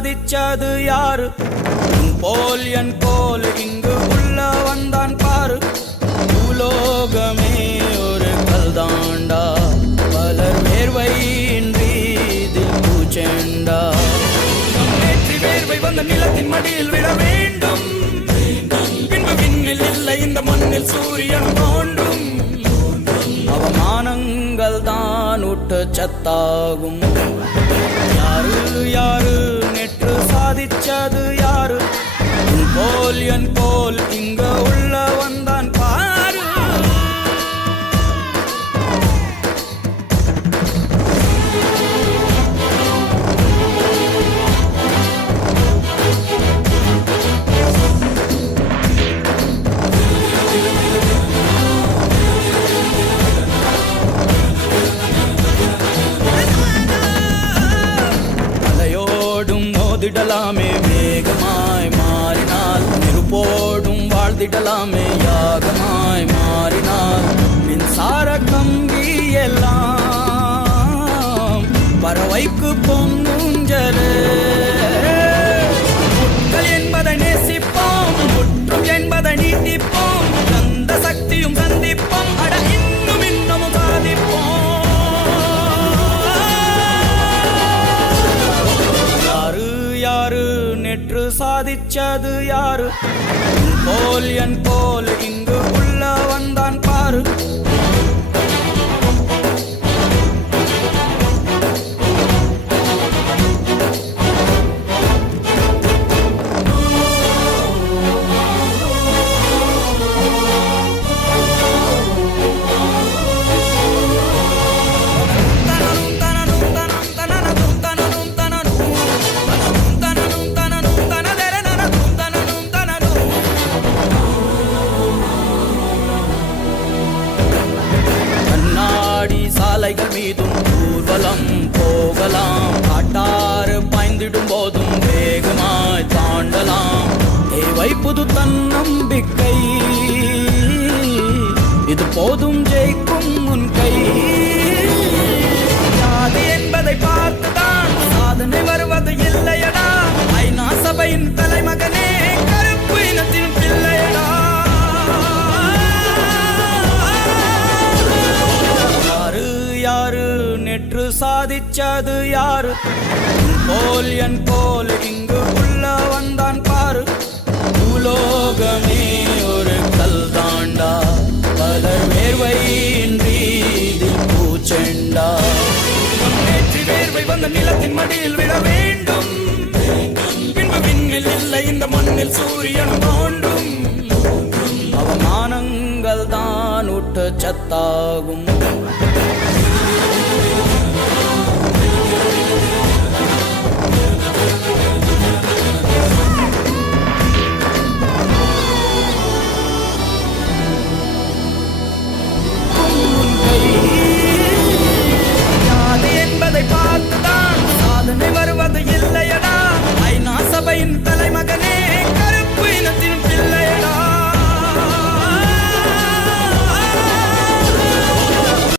சாதிச்சது யாரு? போல் என் போல் இங்கு உள்ள வந்தான் பாரு. பூலோகமே ஒரு கல்தாண்டா, பலர் வேர்வையின்றி இதில் பூச்செண்டா. நேற்று வேர்வை வந்த நிலத்தின் மடியில் விட வேண்டும். பின்பு விண்ணில் இல்லை இந்த மண்ணில் சூரியன் தோன்றும். அவமானங்கள் தான் உட்டு சத்தாகும். யாரு யாரு நேற்று சாதிச்சது யாரு? போல் என் போல் இங்க உள்ள வந்தான் பாரு. மோதிடலாமே வேகமாய் மாறினால், நெருப்போடும் வாழ்ந்திடலாமே யாகமாய் மாறினால். மின்சார கம்பி எல்லாம் பறவைக்கு பொன்னுஞ்சலே. முட்கள் என்பதை நேசிப்போம், முற்றும் என்பதை நீட்டிப்போம். எந்த சக்தியும் சந்திப்போம், அட இன்னும் இன்னமும் சாதிப்போம். யாரு நேற்று சாதிச்சது யாரு? போல் என் போல் இங்கு உள்ள வந்தான் பாரு. சாலைகள் மீதும் ஊர்வலம் போகலாம், காட்டாறு பாய்ந்திடும் போதும் வேகமாய் தாண்டலாம். தேவை புது தன்னம்பிக்கை, இது போதும் ஜெயிக்கும் உன் கை. ஜாதி என்பதை பார்த்துதான் சாதனை வருவது இல்லையடா. ஐநா சபையின் தலைமகனே கருப்பு இனத்தின் பிள்ளையடா. யாரு நேற்று சாதிச்சது யாரு? போல் என் போல் இங்கு உள்ள வந்தான் பாரு. பூலோகமே ஒரு கல்தாண்டா, பலர் வேர்வையின்றி இதில் பூச்செண்டா. நேற்று வேர்வை வந்த நிலத்தின் மடியில் விட வேண்டும். பின்பு விண்ணில் இல்லை இந்த மண்ணில் சூரியன் தோன்றும். அவமானங்கள் தான் உட்டு சத்தாகும்.